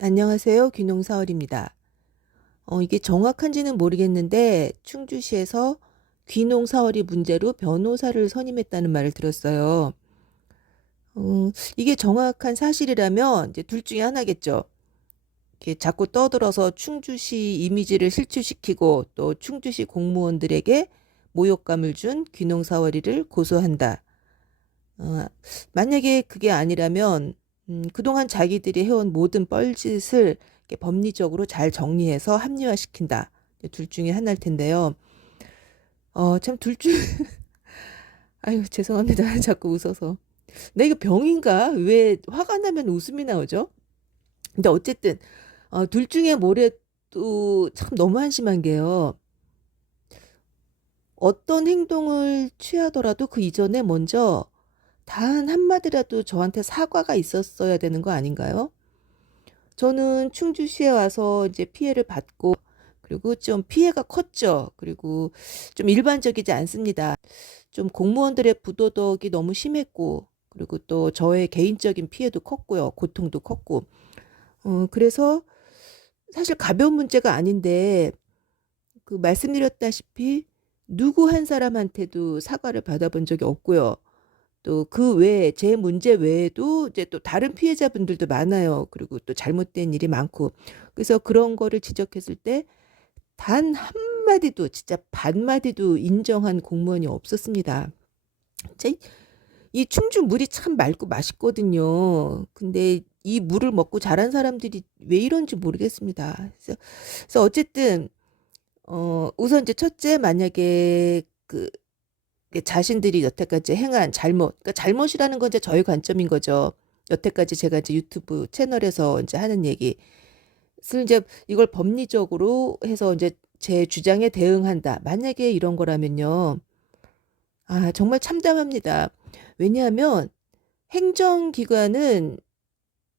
안녕하세요. 귀농사월입니다. 이게 정확한지는 모르겠는데 충주시에서 귀농사월이 문제로 변호사를 선임했다는 말을 들었어요. 이게 정확한 사실이라면 이제 둘 중에 하나겠죠. 이렇게 자꾸 떠들어서 충주시 이미지를 실추시키고 또 충주시 공무원들에게 모욕감을 준 귀농사월이를 고소한다. 어, 만약에 그게 아니라면 그동안 자기들이 해온 모든 뻘짓을 이렇게 법리적으로 잘 정리해서 합리화시킨다. 둘 중에 하나일 텐데요. 참 둘 중, 아유, 죄송합니다. 자꾸 웃어서. 나 이거 병인가? 왜 화가 나면 웃음이 나오죠? 근데 어쨌든, 둘 중에 뭐래도 참 너무 한심한 게요. 어떤 행동을 취하더라도 그 이전에 먼저 단 한마디라도 저한테 사과가 있었어야 되는 거 아닌가요? 저는 충주시에 와서 이제 피해를 받고 그리고 좀 피해가 컸죠. 그리고 좀 일반적이지 않습니다. 좀 공무원들의 부도덕이 너무 심했고 그리고 또 저의 개인적인 피해도 컸고요. 고통도 컸고. 그래서 사실 가벼운 문제가 아닌데 그 말씀드렸다시피 누구 한 사람한테도 사과를 받아본 적이 없고요. 또 그 외에 제 문제 외에도 이제 또 다른 피해자분들도 많아요. 그리고 또 잘못된 일이 많고. 그래서 그런 거를 지적했을 때 단 한마디도 진짜 반마디도 인정한 공무원이 없었습니다. 진짜 이 충주 물이 참 맑고 맛있거든요. 근데 이 물을 먹고 자란 사람들이 왜 이런지 모르겠습니다. 그래서 어쨌든 우선 이제 첫째 만약에 그 자신들이 여태까지 행한 잘못, 그러니까 잘못이라는 건 이제 저의 관점인 거죠. 여태까지 제가 이제 유튜브 채널에서 이제 하는 얘기. 그래서 이제 이걸 법리적으로 해서 이제 제 주장에 대응한다. 만약에 이런 거라면요. 정말 참담합니다. 왜냐하면 행정기관은,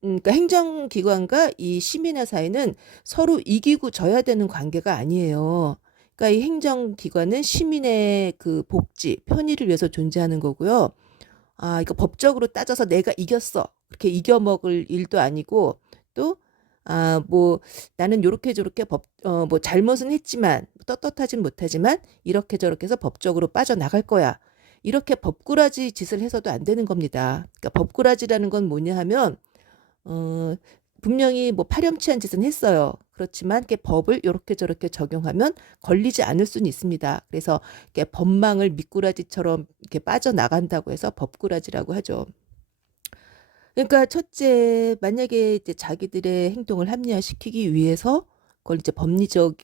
그러니까 행정기관과 이 시민의 사이는 서로 이기고 져야 되는 관계가 아니에요. 그러니까 이 행정기관은 시민의 그 복지, 편의를 위해서 존재하는 거고요. 이거 법적으로 따져서 내가 이겼어. 그렇게 이겨먹을 일도 아니고, 또, 뭐, 나는 요렇게 저렇게 뭐, 잘못은 했지만, 떳떳하진 못하지만, 이렇게 저렇게 해서 법적으로 빠져나갈 거야. 이렇게 법꾸라지 짓을 해서도 안 되는 겁니다. 그러니까 법꾸라지라는 건 뭐냐 하면, 어, 분명히 뭐 파렴치한 짓은 했어요. 그렇지만 이렇게 법을 이렇게 저렇게 적용하면 걸리지 않을 수는 있습니다. 그래서 이렇게 법망을 미꾸라지처럼 이렇게 빠져나간다고 해서 법꾸라지라고 하죠. 그러니까 첫째, 만약에 이제 자기들의 행동을 합리화시키기 위해서 그걸 이제 법리적으로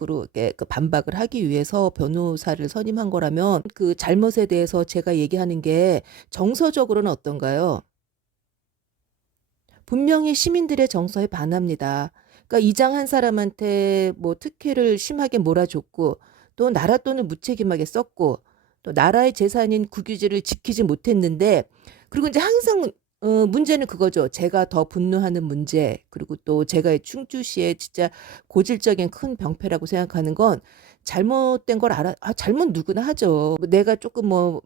이렇게 그 반박을 하기 위해서 변호사를 선임한 거라면 그 잘못에 대해서 제가 얘기하는 게 정서적으로는 어떤가요? 분명히 시민들의 정서에 반합니다. 그러니까 이장 한 사람한테 뭐 특혜를 심하게 몰아줬고 또 나라 돈을 무책임하게 썼고 또 나라의 재산인 국유지를 지키지 못했는데 그리고 이제 항상 문제는 그거죠. 제가 더 분노하는 문제 그리고 또 제가 충주시의 진짜 고질적인 큰 병폐라고 생각하는 건 잘못된 걸 잘못 누구나 하죠. 뭐 내가 조금 뭐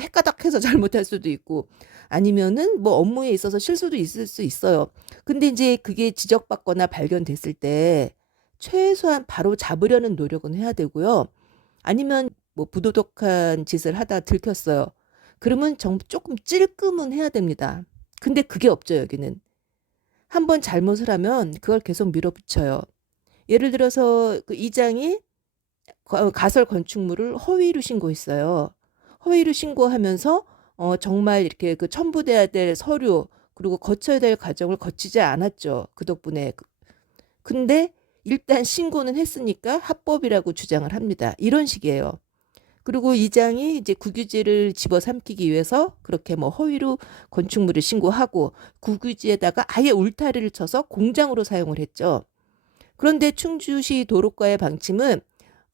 헷가닥해서 잘못할 수도 있고 아니면은 뭐 업무에 있어서 실수도 있을 수 있어요. 근데 이제 그게 지적받거나 발견됐을 때 최소한 바로 잡으려는 노력은 해야 되고요. 아니면 뭐 부도덕한 짓을 하다 들켰어요. 그러면 조금 찔끔은 해야 됩니다. 근데 그게 없죠, 여기는. 한 번 잘못을 하면 그걸 계속 밀어붙여요. 예를 들어서 그 이장이 가설 건축물을 허위로 신고했어요. 허위로 신고하면서 정말 이렇게 그 첨부돼야 될 서류 그리고 거쳐야 될 과정을 거치지 않았죠. 그 덕분에. 근데 일단 신고는 했으니까 합법이라고 주장을 합니다. 이런 식이에요. 그리고 이장이 이제 국유지를 집어삼키기 위해서 그렇게 뭐 허위로 건축물을 신고하고 국유지에다가 아예 울타리를 쳐서 공장으로 사용을 했죠. 그런데 충주시 도로과의 방침은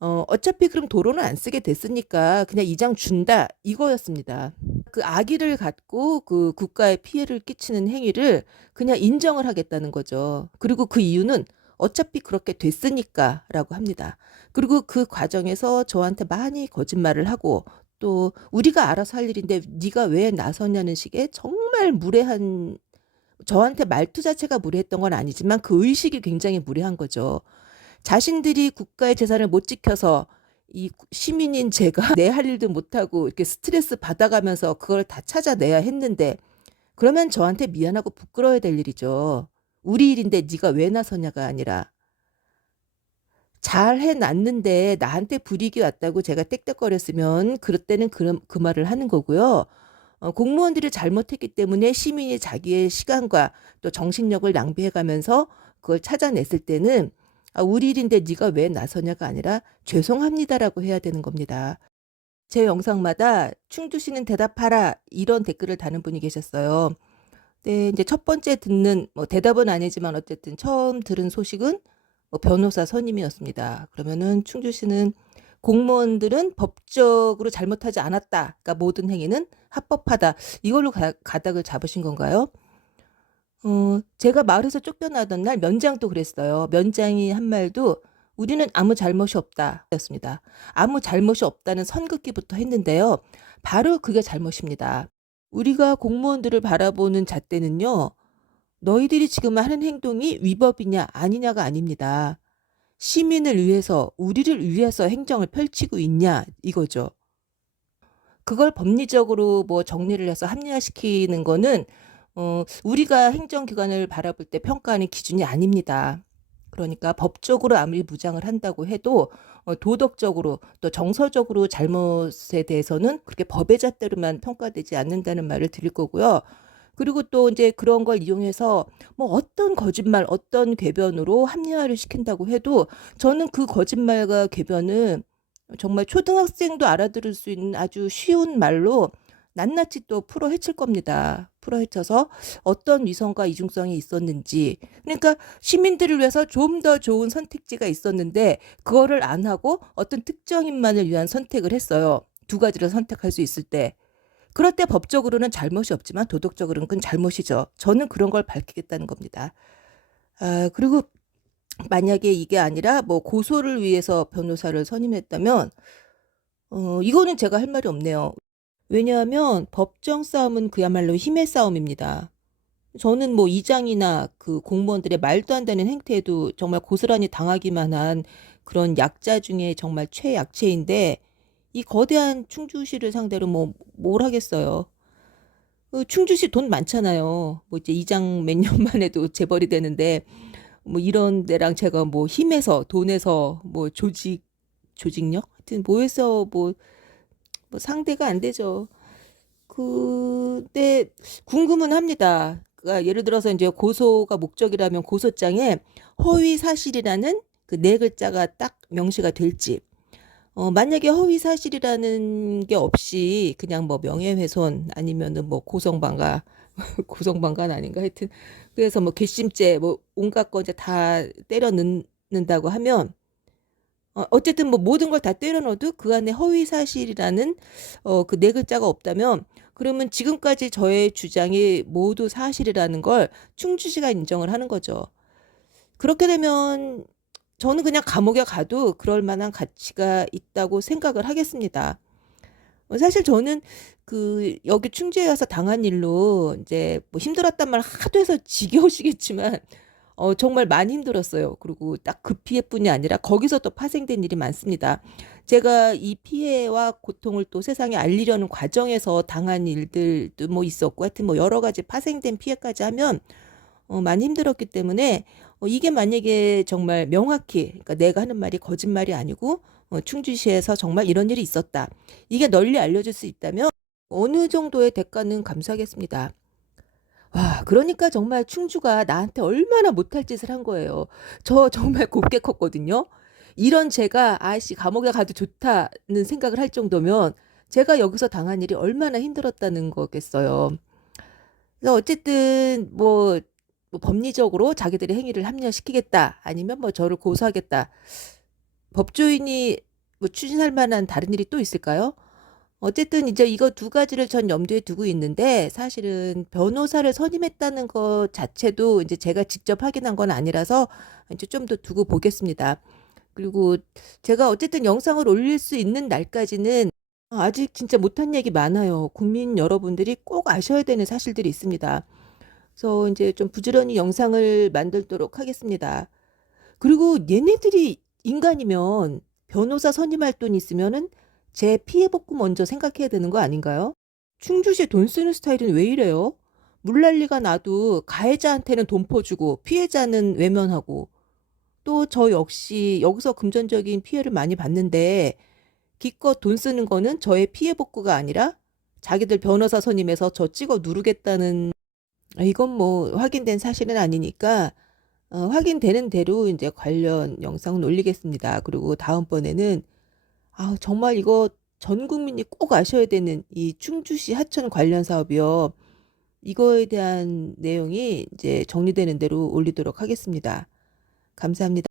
어차피 그럼 도로는 안 쓰게 됐으니까 그냥 이장 준다 이거였습니다. 그 악의를 갖고 그 국가에 피해를 끼치는 행위를 그냥 인정을 하겠다는 거죠. 그리고 그 이유는 어차피 그렇게 됐으니까라고 합니다. 그리고 그 과정에서 저한테 많이 거짓말을 하고 또 우리가 알아서 할 일인데 네가 왜 나서냐는 식의 정말 무례한 저한테 말투 자체가 무례했던 건 아니지만 그 의식이 굉장히 무례한 거죠. 자신들이 국가의 재산을 못 지켜서 이 시민인 제가 내 할 일도 못하고 이렇게 스트레스 받아가면서 그걸 다 찾아내야 했는데 그러면 저한테 미안하고 부끄러워야 될 일이죠. 우리 일인데 네가 왜 나서냐가 아니라 잘 해놨는데 나한테 불이익이 왔다고 제가 떽떽거렸으면 그럴 때는 그 말을 하는 거고요. 공무원들이 잘못했기 때문에 시민이 자기의 시간과 또 정신력을 낭비해가면서 그걸 찾아냈을 때는 우리 일인데 네가 왜 나서냐가 아니라 죄송합니다라고 해야 되는 겁니다. 제 영상마다 충주시는 대답하라 이런 댓글을 다는 분이 계셨어요. 네, 이제 첫 번째 듣는 뭐 대답은 아니지만 어쨌든 처음 들은 소식은 뭐 변호사 선임이었습니다. 그러면은 충주시는 공무원들은 법적으로 잘못하지 않았다. 그러니까 모든 행위는 합법하다. 이걸로 가닥을 잡으신 건가요? 제가 마을에서 쫓겨나던 날 면장도 그랬어요. 면장이 한 말도 우리는 아무 잘못이 없다 였습니다. 아무 잘못이 없다는 선긋기부터 했는데요. 바로 그게 잘못입니다. 우리가 공무원들을 바라보는 잣대는요. 너희들이 지금 하는 행동이 위법이냐 아니냐가 아닙니다. 시민을 위해서 우리를 위해서 행정을 펼치고 있냐 이거죠. 그걸 법리적으로 뭐 정리를 해서 합리화시키는 거는 우리가 행정기관을 바라볼 때 평가하는 기준이 아닙니다. 그러니까 법적으로 아무리 무장을 한다고 해도 도덕적으로 또 정서적으로 잘못에 대해서는 그렇게 법의 잣대로만 평가되지 않는다는 말을 드릴 거고요. 그리고 또 이제 그런 걸 이용해서 뭐 어떤 거짓말, 어떤 궤변으로 합리화를 시킨다고 해도 저는 그 거짓말과 궤변은 정말 초등학생도 알아들을 수 있는 아주 쉬운 말로 낱낱이 또 풀어 헤칠 겁니다. 풀어 헤쳐서 어떤 위선과 이중성이 있었는지. 그러니까 시민들을 위해서 좀 더 좋은 선택지가 있었는데 그거를 안 하고 어떤 특정인만을 위한 선택을 했어요. 두 가지를 선택할 수 있을 때. 그럴 때 법적으로는 잘못이 없지만 도덕적으로는 그건 잘못이죠. 저는 그런 걸 밝히겠다는 겁니다. 그리고 만약에 이게 아니라 뭐 고소를 위해서 변호사를 선임했다면 이거는 제가 할 말이 없네요. 왜냐하면 법정 싸움은 그야말로 힘의 싸움입니다. 저는 뭐 이장이나 그 공무원들의 말도 안 되는 행태에도 정말 고스란히 당하기만 한 그런 약자 중에 정말 최약체인데 이 거대한 충주시를 상대로 뭐 뭘 하겠어요. 충주시 돈 많잖아요. 뭐 이제 이장 몇 년만 해도 재벌이 되는데 뭐 이런 데랑 제가 뭐 힘에서 돈에서 뭐 조직력 하여튼 뭐해서 뭐 상대가 안 되죠. 근데 궁금은 합니다. 그러니까 예를 들어서 이제 고소가 목적이라면 고소장에 허위 사실이라는 그 네 글자가 딱 명시가 될지. 만약에 허위 사실이라는 게 없이 그냥 뭐 명예훼손 아니면은 뭐 고성방가 고성방가는 아닌가 하여튼 그래서 뭐 괘씸죄 뭐 온갖 거 이제 다 때려 넣는다고 하면 어쨌든 뭐 모든 걸 다 때려 넣어도 그 안에 허위 사실이라는 그 네 글자가 없다면 그러면 지금까지 저의 주장이 모두 사실이라는 걸 충주시가 인정을 하는 거죠. 그렇게 되면 저는 그냥 감옥에 가도 그럴 만한 가치가 있다고 생각을 하겠습니다. 사실 저는 그 여기 충주에 와서 당한 일로 이제 뭐 힘들었단 말 하도 해서 지겨우시겠지만 정말 많이 힘들었어요. 그리고 딱 그 피해뿐이 아니라 거기서 또 파생된 일이 많습니다. 제가 이 피해와 고통을 또 세상에 알리려는 과정에서 당한 일들도 뭐 있었고 하여튼 뭐 여러 가지 파생된 피해까지 하면 많이 힘들었기 때문에 이게 만약에 정말 명확히 그러니까 내가 하는 말이 거짓말이 아니고 충주시에서 정말 이런 일이 있었다. 이게 널리 알려질 수 있다면 어느 정도의 대가는 감수하겠습니다. 와, 그러니까 정말 충주가 나한테 얼마나 못할 짓을 한 거예요. 저 정말 곱게 컸거든요. 이런 제가 아이씨 감옥에 가도 좋다는 생각을 할 정도면 제가 여기서 당한 일이 얼마나 힘들었다는 거겠어요. 그래서 어쨌든 뭐 법리적으로 자기들의 행위를 합리화시키겠다 아니면 뭐 저를 고소하겠다. 법조인이 뭐 추진할 만한 다른 일이 또 있을까요? 어쨌든 이제 이거 두 가지를 전 염두에 두고 있는데 사실은 변호사를 선임했다는 것 자체도 이제 제가 직접 확인한 건 아니라서 이제 좀 더 두고 보겠습니다. 그리고 제가 어쨌든 영상을 올릴 수 있는 날까지는 아직 진짜 못한 얘기 많아요. 국민 여러분들이 꼭 아셔야 되는 사실들이 있습니다. 그래서 이제 좀 부지런히 영상을 만들도록 하겠습니다. 그리고 얘네들이 인간이면 변호사 선임할 돈 있으면은 제 피해 복구 먼저 생각해야 되는 거 아닌가요? 충주시 돈 쓰는 스타일은 왜 이래요? 물난리가 나도 가해자한테는 돈 퍼주고 피해자는 외면하고, 또 저 역시 여기서 금전적인 피해를 많이 봤는데 기껏 돈 쓰는 거는 저의 피해 복구가 아니라 자기들 변호사 선임해서 저 찍어 누르겠다는. 이건 뭐 확인된 사실은 아니니까 확인되는 대로 이제 관련 영상은 올리겠습니다. 그리고 다음번에는 정말 이거 전 국민이 꼭 아셔야 되는 이 충주시 하천 관련 사업이요. 이거에 대한 내용이 이제 정리되는 대로 올리도록 하겠습니다. 감사합니다.